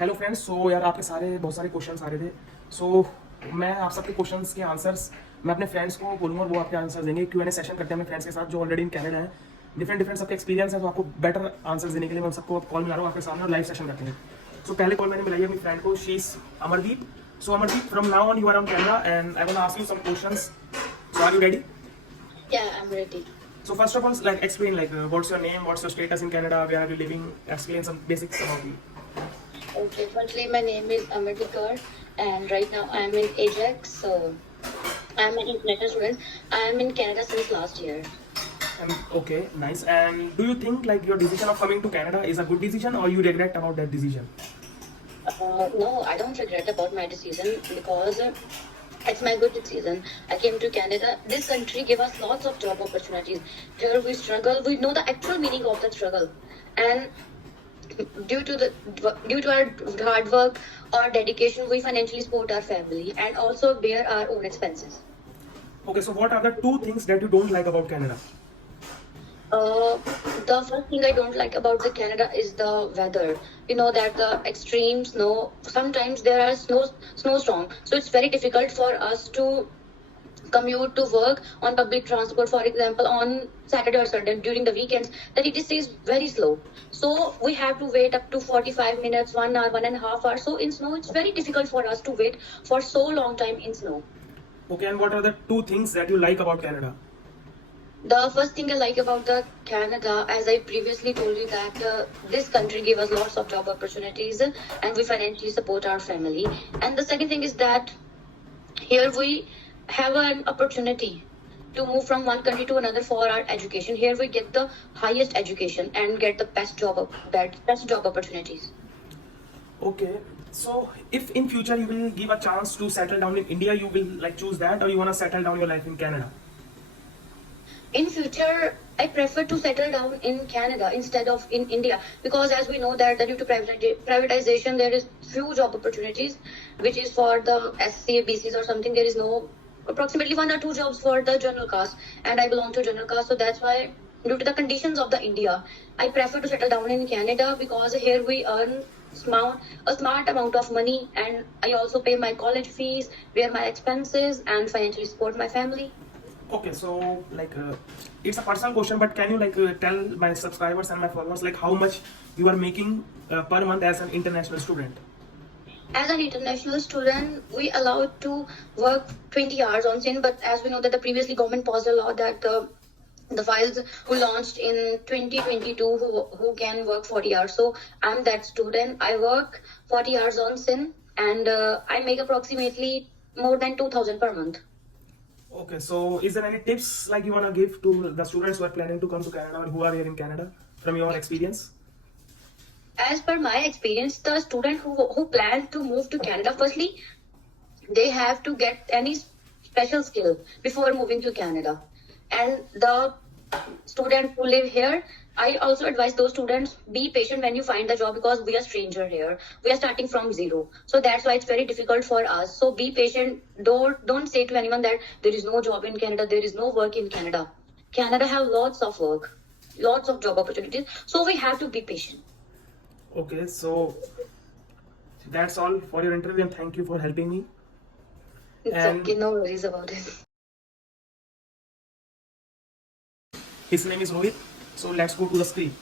Hello friends. सो यार आपके बहुत सारे क्वेश्चंस आ रहे थे। सो मैं आप सबके क्वेश्चंस के आंसर्स मैं अपने फ्रेंड्स को बोलूँगा और वो आपके आंसर्स देंगे। Q&A सेशन करते हैं अपने फ्रेंड्स के साथ जो ऑलरेडी इन कैनेडा है। डिफरेंट डिफरेंट सबके एक्सपीरियंस है, तो आपको बेटर आंसर्स देने के लिए मैं सबको कॉल मिला रहा हूँ आपके सामने और लाइव सेशन करते हैं। सो पहले कॉल मैंने मिलाई है अपनी फ्रेंड को, she is Amardeep. So Amardeep, from now on you are on camera and I want ask you some questions. So are you ready? Yeah, I'm ready. So first of all, like explain what's your name, what's your status in Canada, where are you living? Explain some basics about you. Okay, firstly, my name is Amritikar, and right now I'm in Ajax. So I'm an international student. I'm in Canada since last year. Okay, nice. And do you think like your decision of coming to Canada is a good decision or you regret about that decision? No, I don't regret about my decision because it's my good decision. I came to Canada. This country gave us lots of job opportunities. Here we struggle. We know the actual meaning of the struggle, and due to the due to our hard work or dedication, we financially support our family and also bear our own expenses. Okay, so what are the two things that you don't like about Canada? Uh, the first thing I don't like about the Canada is the weather. You know that the extreme snow. Sometimes there are snowstorm, so it's very difficult for us to commute to work on public transport. For example, on Saturday or Sunday during the weekends, the TTC is very slow. So we have to wait up to 45 minutes, 1 hour, 1.5 hours. So in snow, it's very difficult for us to wait for so long time in snow. Okay, and what are the two things that you like about Canada? The first thing I like about the Canada, as I previously told you, that this country gave us lots of job opportunities and we financially support our family. And the second thing is that here we have an opportunity to move from one country to another for our education. Here we get the highest education and get the best job opportunities. Okay, so if in future you will give a chance to settle down in India, you will like choose that or you want to settle down your life in Canada? In future, I prefer to settle down in Canada instead of in India because as we know that due to privatization there is few job opportunities, which is for the SC, BCs or something. There is no approximately 1 or 2 jobs for the general caste, and I belong to general caste, so that's why due to the conditions of the India, I prefer to settle down in Canada because here we earn a smart amount of money, and I also pay my college fees, bear my expenses, and financially support my family. Okay, so it's a personal question, but can you tell my subscribers and my followers like how much you are making per month as an international student? As an international student, we allowed to work 20 hours on SIN, but as we know that the previously government passed a law that the files who launched in 2022 who can work 40 hours. So I'm that student. I work 40 hours on SIN and I make approximately more than 2,000 per month. Okay, so is there any tips like you wanna give to the students who are planning to come to Canada or who are here in Canada from your experience? As per my experience, the student who plan to move to Canada, firstly, they have to get any special skill before moving to Canada. And the students who live here, I also advise those students be patient when you find the job because we are stranger here. We are starting from zero, so that's why it's very difficult for us. So be patient. Don't say to anyone that there is no job in Canada, there is no work in Canada. Canada have lots of work, lots of job opportunities. So we have to be patient. Okay, so that's all for your interview and thank you for helping me. It's And okay, no worries about it. his name is Rohit. So let's go to the screen.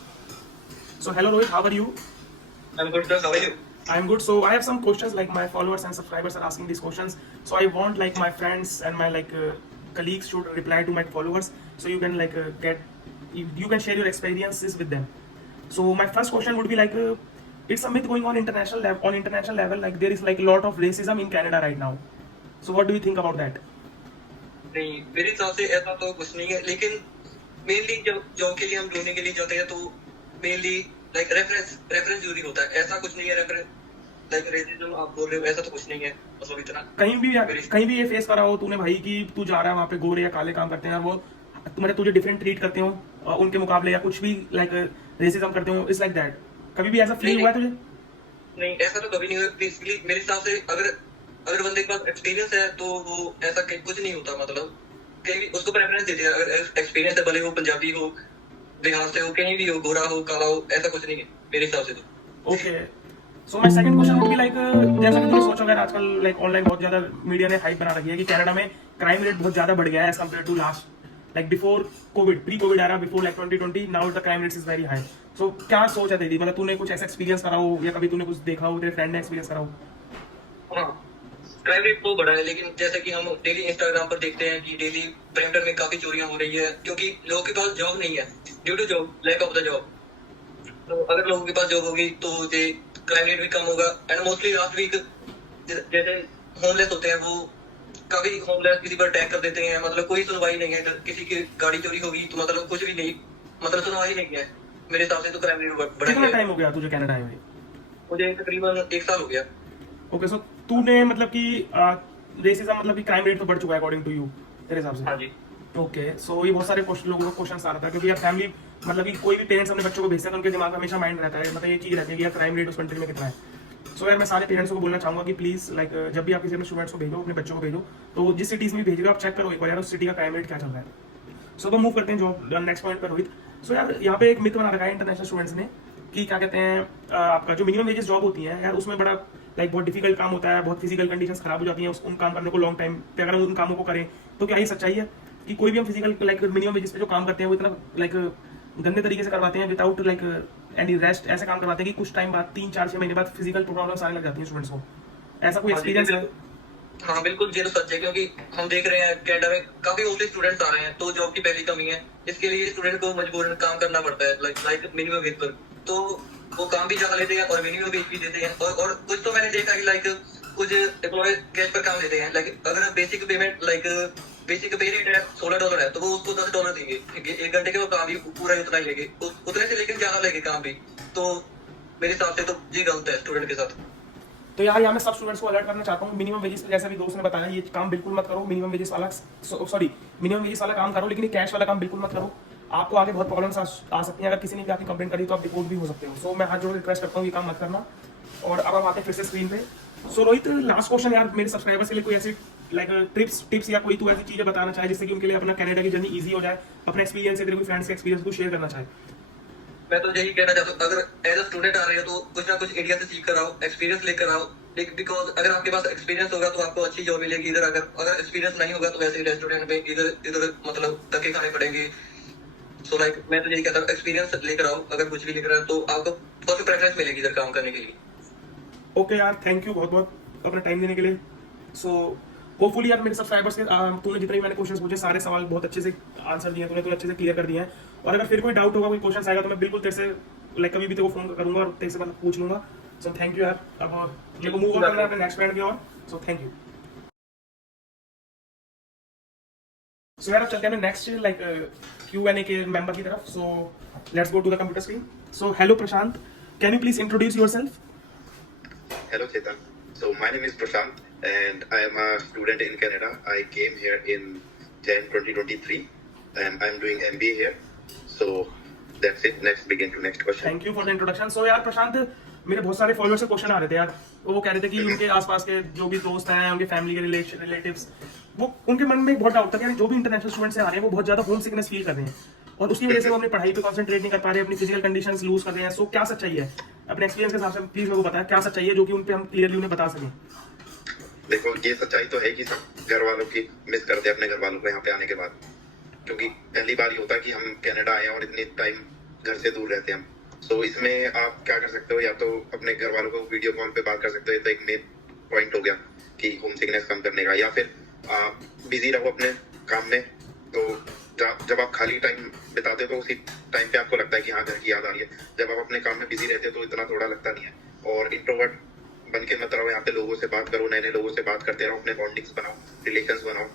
So hello Rohit, how are you? I'm good, sir. How are you? I'm good. So I have some questions like my followers and subscribers are asking these questions. So I want like my friends and my colleagues should reply to my followers. So you can you can share your experiences with them. So my first question would be it's a myth going on international level. Like there is like a lot of racism in Canada right now. So what do you think about that? नहीं, मेरे हिसाब से ऐसा तो कुछ नहीं है, लेकिन मेनली जब जॉब के लिए हम ढूंढने के लिए जाते हैं तो मेनली लाइक रेफरेंस जरूरी होता है। ऐसा कुछ नहीं है, रेफरेंस लाइक रेसिज्म आप बोल रहे हो, ऐसा तो कुछ नहीं है। मतलब इतना कहीं भी ये फेस करा हो तूने भाई कि तू जा रहा है वहाँ पे गोरे या काले काम करते हैं वो तुझे डिफरेंट ट्रीट करते हो उनके मुकाबले या कुछ भी रेसिज्म करते हो, इट्स लाइक दैट। कभी भी ऐसा फील हुआ है तुझे? नहीं, ऐसा तो कभी नहीं हुआ। बेसिकली मेरे हिसाब से अगर अगर बंदे के पास एक्सपीरियंस है तो वो ऐसा कुछ नहीं होता। मतलब कहीं भी उसको प्रेफरेंस देते हैं। अगर एक्सपीरियंस है, भले वो पंजाबी हो, बिहार से हो, कहीं भी हो, गोरा हो, काला हो, ऐसा कुछ नहीं है मेरे हिसाब से तो। Okay, so my second question would be like, जैसा कि तुमने सोचा होगा आजकल लाइक ऑनलाइन बहुत ज्यादा मीडिया ने हाइप बना रखी है कि कनाडा में क्राइम रेट बहुत ज्यादा बढ़ गया है as compare to last like before covid, pre covid era, before like 2020, now the crime rates is very high. So क्या सोच है तेरी, मतलब तूने कुछ ऐसा एक्सपीरियंस करा हो या कभी तूने कुछ देखा हो, तेरे फ्रेंड ने एक्सपीरियंस करा हो? हाँ, क्राइम रेट तो बढ़ा है, लेकिन जैसे कि हम डेली इंस्टाग्राम पर देखते हैं कि डेली ब्रैम्पटन में काफी चोरियां हो रही है, क्योंकि लोगों के पास जॉब नहीं है, due to job, lack of the job. तो अगर लोगों के पास जॉब होगी तो ये क्राइम रेट भी कम होगा. एंड मोस्टली लास्ट वीक जैसे होमलेस होते हैं, वो काफी होमलेस किसी पर अटैक कर देते हैं, मतलब कोई सुनवाई नहीं है. अगर किसी की गाड़ी चोरी होगी तो मतलब कुछ भी नहीं, मतलब सुनवाई नहीं है. मेरे हिसाब से तो क्राइम रेट बढ़ा कितना है. टाइम हो गया तुझे कनाडा आए हुए? मुझे तकरीबन 1 साल हो गया. ओके, सो तूने मतलब कि रेसिज्म, मतलब कि क्राइम रेट तो बढ़ चुका है अकॉर्डिंग टू यू, तेरे हिसाब से? हाँ जी. ओके, सो ये बहुत सारे लोगों को क्वेश्चन आ रहा था क्योंकि यार फैमिली, मतलब कि कोई भी पेरेंट्स अपने बच्चों को भेजते हैं तो उनके दिमाग में हमेशा माइंड रहता है, मतलब ये चीज़ रहती है कि यार क्राइम रेट उस कंट्री में कितना है. सो यार मैं सारे पेरेंट्स को बोलना चाहूँगा कि प्लीज़ लाइक जब भी आप किसी अपने स्टूडेंट्स को भेजो, अपने बच्चों को भेजो, तो जिस सिटीज़ में भेजोगे आप चेक करो एक बार यार उस सिटी का क्राइम रेट क्या चल रहा है. सो तो मूव करते हैं जो नेक्स्ट पॉइंट पर रोहित. सो यार यहाँ पे एक मिथ बना रखा है इंटरनेशनल स्टूडेंट्स ने कि क्या कहते हैं, आपका जो मिनिमम वेजेस जॉब होती है यार उसमें बड़ा लाइक बहुत डिफिकल्ट काम होता है, बहुत फिजिकल कंडीशंस खराब हो जाती हैं उन काम करने को लॉन्ग टाइम पे अगर हम उन कामों को करें. तो क्या ये सच्चाई है कि कोई भी हम फिजिकल लाइक मिनिमम वेजेस पे जो काम करते हैं वो इतना लाइक गंदे तरीके से करवाते हैं विदाउट लाइक एनी रेस्ट, ऐसे काम करवाते हैं कि कुछ टाइम बाद 3-4-6 महीने बाद फिजिकल प्रॉब्लम्स आने लग जाती हैं स्टूडेंट्स को? ऐसा कोई हाँ जी, एक्सपीरियंस है? हाँ बिल्कुल, ये तो सच है, क्योंकि हम देख रहे हैं कनाडा में काफी मोस्टली स्टूडेंट्स आ रहे हैं, तो जॉब की पहली कमी है. इसके लिए स्टूडेंट को मजबूरन काम करना पड़ता है लाइक मिनिमम वेज पर. तो वो काम भी ज्यादा लेते हैं और मिनिमम वेज भी देते हैं. और कुछ तो मैंने देखा कि लाइक कुछ एम्प्लॉय कैश पर काम लेते हैं. लाइक अगर बेसिक पेमेंट लाइक बेसिक पे रेट है $16 है, तो वो उसको $10 देंगे. 1 घंटे के वो काम भी पूरा उतना ही लेंगे, उतने से लेकिन ज्यादा लेंगे काम भी. तो मेरे हिसाब से तो ये गलत है स्टूडेंट के साथ. तो यार यहाँ मैं सब स्टूडेंट्स को अलर्ट करना चाहता हूँ, मिनिमम वेजेस पे जैसे भी दोस्त ने बताया ये काम बिल्कुल मत करो. मिनिमम वेजेस वाला मिनिमम वेजेस वाला काम करो, लेकिन ये कैश वाला काम बिल्कुल मत करो. आपको आगे बहुत प्रॉब्लम्स आ सकती हैं. अगर किसी ने भी आपकी कंप्लेंट करी तो आप डिपोर्ट भी हो सकते हो. सो मैं हाथ जोड़ रिक्वेस्ट करता हूँ ये काम मत करना. और अब हम आते हैं फिर से स्क्रीन पे. सो रोहित, लास्ट क्वेश्चन यार, मेरे सब्सक्राइबर्स के लिए कोई ऐसी लाइक टिप्स या कोई तू ऐसी चीजें बताना चाहे जिससे कि उनके लिए अपना कनाडा की जर्नी ईजी हो जाए, अपना एक्सपीरियंस या तेरे कोई फ्रेंड्स का एक्सपीरियंस को शेयर करना चाहे? मैं तो यही कहना चाहता हूँ, अगर एज अ स्टूडेंट आ रहे हो तो कुछ ना कुछ इंडिया से सीख कर आओ, एक्सपीरियंस लेकर आओ. बिकॉज अगर आपके पास एक्सपीरियंस होगा तो आपको अच्छी जॉब मिलेगी. इधर अगर एक्सपीरियंस नहीं होगा तो वैसे ही रेस्टोरेंट में इधर मतलब धक्के खाने पड़ेंगे. सो लाइक मैं तो यही कहता हूँ, एक्सपीरियंस लेकर आओ. अगर कुछ भी लेकर आओ तो आपको फर्स्ट प्रेफरेंस मिलेगी इधर काम करने के लिए. ओके यार, थैंक यू बहुत बहुत अपना टाइम देने के लिए. सो होपफुली यार मेरे सब्सक्राइबर्स के तूने जितने भी मैंने क्वेश्चन पूछे सारे सवाल बहुत अच्छे से आंसर दिए, तूने अच्छे से क्लियर कर दिए हैं. और अगर फिर कोई डाउट होगा, कोई क्वेश्चन आएगा तो मैं बिल्कुल तेरे से लाइक कभी भी तेरे को फोन करूंगा और तेरे से मतलब पूछ लूंगा. सो थैंक यू यार. अब मेरे को मूव ऑन करना है अपने नेक्स्ट पॉइंट की ओर. So thank you. सो यार अब चलते हैं नेक्स्ट लाइक Q&A के मेंबर की तरफ. So let's go to the computer screen. So hello Prashant, can you please introduce yourself? Hello, Chetan. So my name is Prashant, and I am a student in Canada. I came here in Jan 2023, and I'm doing MBA here. So that's it. Let's begin to next question. Thank you for the introduction. So यार प्रशांत, मेरे बहुत सारे followers से question आ रहे थे यार. वो कह रहे थे कि उनके आसपास के जो भी दोस्त हैं, उनके फैमिली के रिलेटिव्स, वो उनके मन में एक बहुत डाउट था कि यार जो भी इंटरनेशनल स्टूडेंट्स आ रहे हैं वो बहुत ज्यादा होम सिकनेस फील कर रहे हैं और उसकी वजह से वो अपनी पढ़ाई पे कंसंट्रेट नहीं कर पा रहे, अपनी फिजिकल कंडीशंस लूज कर रहे हैं. सो क्या सच्चाई है? अपने एक्सपीरियंस के हिसाब से प्लीज मेरे को बताएं क्या सच्चाई है, जो कि उन पे हम क्लियरली उन्हें बता सकें. देखो, ये सच्चाई तो है कि सब घर वालों की मिस करते हैं अपने घर वालों को यहाँ पे आने के बाद, क्योंकि पहली बार ही होता है कि हम कनाडा आए हैं और इतने टाइम घर से दूर रहते हैं हम. सो इसमें आप क्या कर सकते हो, या तो अपने घर वालों को वीडियो कॉल पे बात कर सकते हो, ये तो एक मेन पॉइंट हो गया कि होम सिकनेस कम करने का. या फिर आप बिजी रहो अपने काम में, तो जब आप खाली टाइम बिताते हो तो उसी टाइम पे आपको लगता है कि हाँ घर की याद आ रही है. जब आप अपने काम में बिजी रहते हो तो इतना थोड़ा लगता नहीं है. और इंट्रोवर्ट बन के मत रहो, यहाँ पे लोगों से बात करो, नए नए लोगों से बात करते रहो, अपने बॉन्डिंग्स बनाओ, रिलेशंस बनाओ.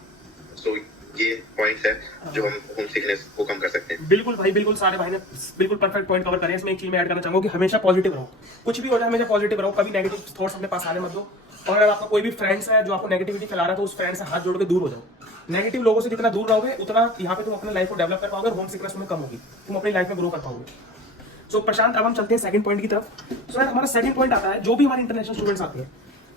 सो ये पॉइंट्स है जो हम होम सिकनेस को कम कर सकते हैं. बिल्कुल भाई, बिल्कुल सारे भाई ने बिल्कुल परफेक्ट पॉइंट कवर करे. इसमें एक चीज मैं ऐड करना चाहूंगा कि हमेशा पॉजिटिव रहो, कुछ भी हो जाए हमेशा पॉजिटिव रहो, कभी नेगेटिव थॉट्स अपने पास आने मत दो. और अगर आपका कोई भी फ्रेंड्स है जो आपको नेगेटिविटी फैला रहा है तो उस फ्रेंड से हाथ जोड़ के दूर हो जाओ. नेगेटिव लोगों से जितना दूर रहोगे उतना यहाँ पे तुम अपने लाइफ को डेवलप कर पाओगे, होम सिकनेस तुम्हें कम होगी, तुम अपनी लाइफ में ग्रो कर पाओगे. सो प्रशांत, अब हम चलते हैं सेकंड पॉइंट की तरफ. सो यार हमारा सेकंड पॉइंट आता है, जो भी हमारे इंटरनेशनल स्टूडेंट्स आते हैं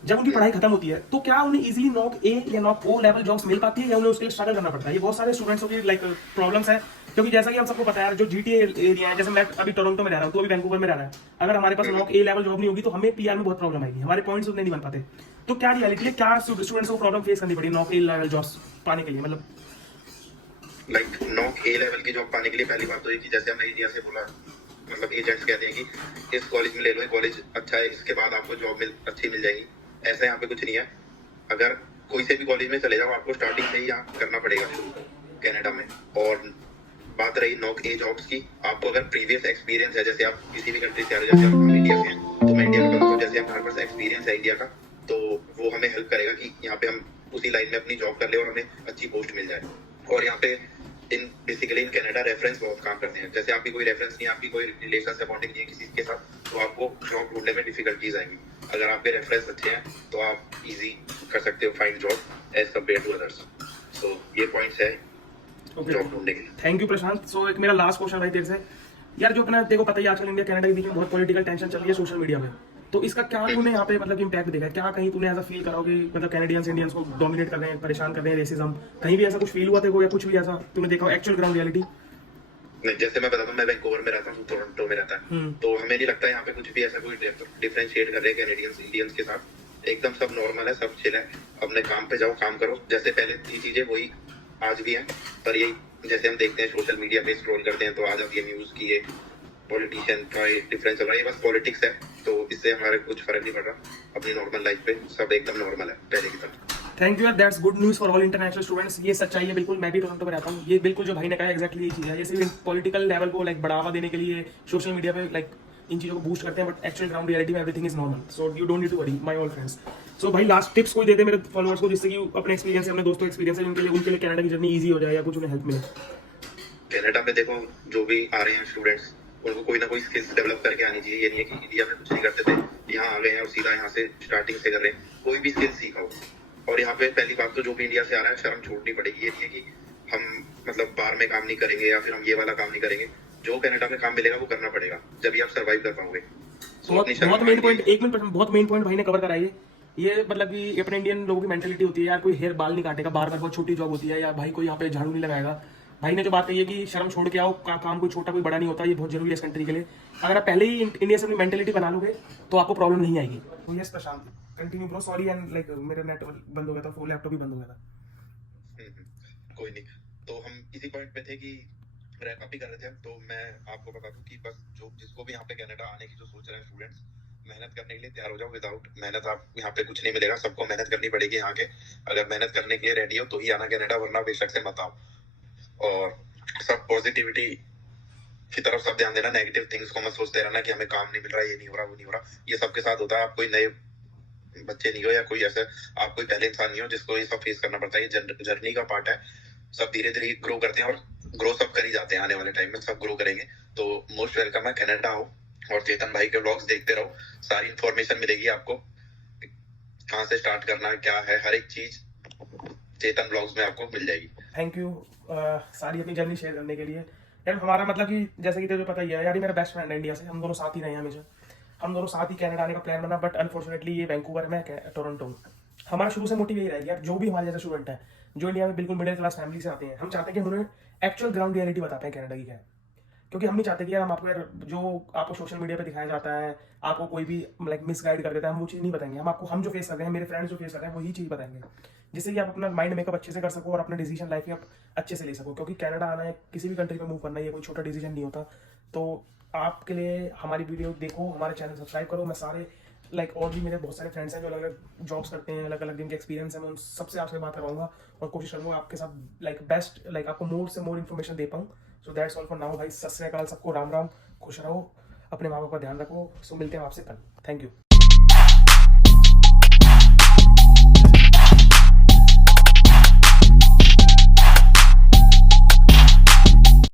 जब उनकी पढ़ाई खत्म होती है तो क्या उन्हें इजीली नॉक ए या नॉक ओ लेवल जॉब्स मिल पाती है या उन्हें उसके लिए स्ट्रगल करना पड़ता है? ये बहुत सारे स्टूडेंट्स की लाइक प्रॉब्लम्स है, क्योंकि जैसा कि हम सबको पता है जो जीटीए एरिया है, जैसे मैं अभी टोरंटो में रह रहा हूँ, तो अभी वैंकूवर में रह रहा है, अगर हमारे पास नॉक ए लेवल जॉब नहीं होगी तो हमें पीआर में बहुत प्रॉब्लम आएगी, हमारे पॉइंट्स उतने नहीं बन पाते। तो क्या रियलिटी है, क्या स्टूडेंट्स को प्रॉब्लम फेस करनी पड़ी नॉक ए लेवल जॉब्स पाने के लिए? मतलब लाइक नॉक ए लेवल की जॉब पाने के लिए पहली बात तो ये कि जैसे हमने इंडिया से बोला, मतलब एजेंट्स कहते हैं कि इस कॉलेज में ले लो, ये कॉलेज अच्छा है, इसके बाद आपको जॉब अच्छी मिल जाएगी। ऐसा यहाँ पे कुछ नहीं है। अगर कोई से भी कॉलेज में चले जाओ, आपको स्टार्टिंग से ही यहाँ करना पड़ेगा शुरू कनाडा में। और बात रही नॉक ए जॉब्स की, आपको अगर प्रीवियस एक्सपीरियंस है, जैसे आप किसी भी कंट्री से आ रहे हो, जैसे हम इंडिया से हैं तो मैं इंडिया का बताऊँ, जैसे हमारे पास एक्सपीरियंस है इंडिया का, तो वो हमें हेल्प करेगा कि यहाँ पे हम उसी लाइन में अपनी जॉब कर ले और हमें अच्छी पोस्ट मिल जाए। और यहाँ पे बेसिकली इन कनाडा रेफरेंस बहुत काम करते हैं। जैसे आपकी कोई रेफरेंस नहीं, आपकी कोई रिलेशन से बॉन्डिंग नहीं है किसी के साथ, तो आपको जॉब ढूंढने में डिफिकल्टीज आएंगी। अगर आपके रेफरेंस अच्छे हैं तो आप इजी कर सकते हो find job as compare to others. So ये पॉइंट्स है जॉब ढूंढने के लिए। थैंक यू प्रशांत। सो एक मेरा लास्ट क्वेश्चन भाई तेरे से, यार जो अपना देखो पता ही आजकल इंडिया कनाडा के बीच में बहुत पॉलिटिकल टेंशन चल रही है सोशल मीडिया में, तो इसका क्या तूने यहाँ पे मतलब इम्पैक्ट देखा है? क्या कहीं तूने ऐसा फील करा हो कि मतलब कैनेडियंस इंडियंस को डोमिनेट कर रहे हैं, परेशान कर रहे हैं, रेसिज्म, कहीं भी ऐसा कुछ फील हुआ तेरे को या कुछ भी ऐसा तूने देखा हो एक्चुअल ग्राउंड रियलिटी? नहीं, जैसे मैं बताता हूँ, मैं वैंकूवर में रहता हूँ, टोरंटो में रहता है, तो हमें नहीं लगता यहाँ पे कुछ भी ऐसा कोई डिफरेंशिएट कर रहे हैं कैनेडियंस इंडियंस के साथ। एकदम सब नॉर्मल है, सब चिल है। अपने काम पे जाओ, काम करो, जैसे पहले थी चीजें वही आज भी है। पर यही जैसे हम देखते हैं सोशल मीडिया पे स्क्रॉल करते हैं तो आ जाती है न्यूज की ये पॉलिटिशियन का डिफरेंस चल रहा है। ये बस पॉलिटिक्स है, तो इससे हमारे कुछ फर्क नहीं पड़ रहा। अपनी नॉर्मल लाइफ पे सब एकदम नॉर्मल है पहले की तरह। थैंक यू यार, that's good news for all international students. ये सच्चाई है बिल्कुल, मैं भी टोरंटो में रहता हूँ। ये बिल्कुल जो भाई ने कहा एक्जैक्टली ये चीज़ है। ये सिर्फ पॉलिटिकल लेवल को लाइक बढ़ावा देने के लिए सोशल मीडिया पे लाइक इन चीज़ों को बूस्ट करते हैं, बट एक्चुअल ग्राउंड रियलिटी में everything is normal. So you don't need to worry my all friends. So भाई लास्ट टिप्स कोई दे दे मेरे फॉलोअर्स को, जिससे कि अपने एक्सपीरियंस से, अपने दोस्तों एक्सपीरियंस है उनके लिए कनाडा की जर्नी ईजी हो जाए या कुछ उन्हें हेल्प मिले। कनाडा में देखो जो भी आ रहे हैं स्टूडेंट्स, उनको कोई ना कोई स्किल्स डेवलप करके आनी चाहिए। ये नहीं है कि इंडिया में कुछ नहीं करते थे, यहाँ आ गए हैं और सीधा यहाँ से स्टार्टिंग से कर रहे हैं। कोई भी स्किल सीखा हो। और यहाँ पे पहली बात तो जो भी इंडिया से आ रहा है, शर्म छोड़नी पड़ेगी। ये नहीं है कि हम मतलब बाहर में काम नहीं करेंगे या फिर हम ये वाला काम नहीं करेंगे। जो कनाडा में काम मिलेगा वो करना पड़ेगा, जब आप सर्वाइव कर पाओगे। बहुत मेन पॉइंट, एक मिनट, बहुत मेन पॉइंट भाई ने कवर कराई है। ये मतलब कि अपने इंडियन लोगों की मेंटेलिटी होती है यार, कोई हेयर बाल नहीं काटेगा बार बार, बहुत छोटी जॉब होती है, या भाई कोई यहाँ पे झाड़ू नहीं लगाएगा। भाई ने जो बात कही है कि शर्म छोड़ के आओ, काम कोई छोटा कोई बड़ा नहीं होता, ये बहुत जरूरी है इस कंट्री के लिए। अगर आप पहले ही इंडिया से अपनी मेंटेलिटी बना लोगे तो आपको प्रॉब्लम नहीं आएगी। तो yes Prashant, continue bro. Sorry and like मेरा नेट बंद हो गया था, फुल लैपटॉप भी बंद हो गया था। कोई नहीं। तो हम इसी पॉइंट पे थे कि रैप अप ही कर रहे थे हम। तो मैं आपको बता दूं कि बस जो जिसको भी यहाँ पे कनाडा आने की जो सोच रहे हैं स्टूडेंट्स, मेहनत करने के लिए तैयार हो जाओ। विदाउट मेहनत आप यहाँ पे कुछ नहीं मिलेगा। सबको मेहनत करनी पड़ेगी यहाँ के। अगर मेहनत करने के लिए रेडी हो तो ही आना कनाडा, वरना बेशक से मत आओ। और सब पॉजिटिविटी की तरफ सब ध्यान देना, नेगेटिव थिंग्स को मत सोचते रहना कि हमें काम नहीं मिल रहा, ये नहीं हो रहा, वो नहीं हो रहा। ये सबके साथ होता है। आप कोई नए बच्चे नहीं हो या कोई ऐसे आप कोई पहले इंसान नहीं हो जिसको ये सब फेस करना पड़ता है। ये जर्नी का पार्ट है। सब धीरे धीरे ग्रो करते हैं और ग्रो सब कर ही जाते हैं। आने वाले टाइम में सब ग्रो करेंगे। तो मोस्ट वेलकम है, कनाडा आओ और चेतन भाई के व्लॉग्स देखते रहो। सारी इन्फॉर्मेशन मिलेगी आपको, कहाँ से स्टार्ट करना है, क्या है, हर एक चीज चेतन व्लॉग्स में आपको मिल जाएगी। थैंक यू सारी अपनी जर्नी शेयर करने के लिए यार। हमारा मतलब कि जैसे कि तुझे पता ही है यार, ये मेरा बेस्ट फ्रेंड है इंडिया से, हम दोनों साथ ही रहे हैं हमेशा। हम दोनों साथ ही कनाडा आने का प्लान बना, बट अनफॉर्चुनेटली ये वैंकूवर में टोरंटो में। हमारा शुरू से मोटिव यही रहेगा यार, जो भी हमारे जैसे स्टूडेंट है जो इंडिया में बिल्कुल मिडिल क्लास फैमिली से आते हैं, हम चाहते हैं कि उन्हें एक्चुअल ग्राउंड रियलिटी बताते हैं कनाडा की क्या है। क्योंकि हम नहीं चाहते कि यार हम आपको यार जो आपको सोशल मीडिया पे दिखाया जाता है, आपको कोई भी लाइक मिसगाइड कर देता है, हम वो चीज़ नहीं बताएंगे। हम आपको, हम जो फेस कर रहे हैं, मेरे फ्रेंड्स जो फेस कर रहे हैं, वही चीज़ बताएंगे, जिससे कि आप अपना माइंड मेकअप अच्छे से कर सको और अपना डिसीजन लाइफ में आप अच्छे से ले सको। क्योंकि कनाडा आना है, किसी भी कंट्री में मूव करना है, ये कोई छोटा डिसीजन नहीं होता। तो आपके लिए हमारी वीडियो देखो, हमारे चैनल सब्सक्राइब करो। मैं सारे लाइक और भी मेरे बहुत सारे फ्रेंड्स हैं जो अलग अलग जॉब्स करते हैं, अलग अलग जिनके एक्सपीरियंस है, मैं उन सबसे आपसे बात करवाऊंगा और कोशिश करूंगा आपके साथ लाइक बेस्ट लाइक आपको मोर से मोर इन्फॉर्मेशन दे पाऊँ। So that's all for now भाई। सत श्री अकाल सबको, राम राम, खुश रहो, अपने माँ बाप का ध्यान रखो। सो मिलते हैं आपसे कल। Thank you.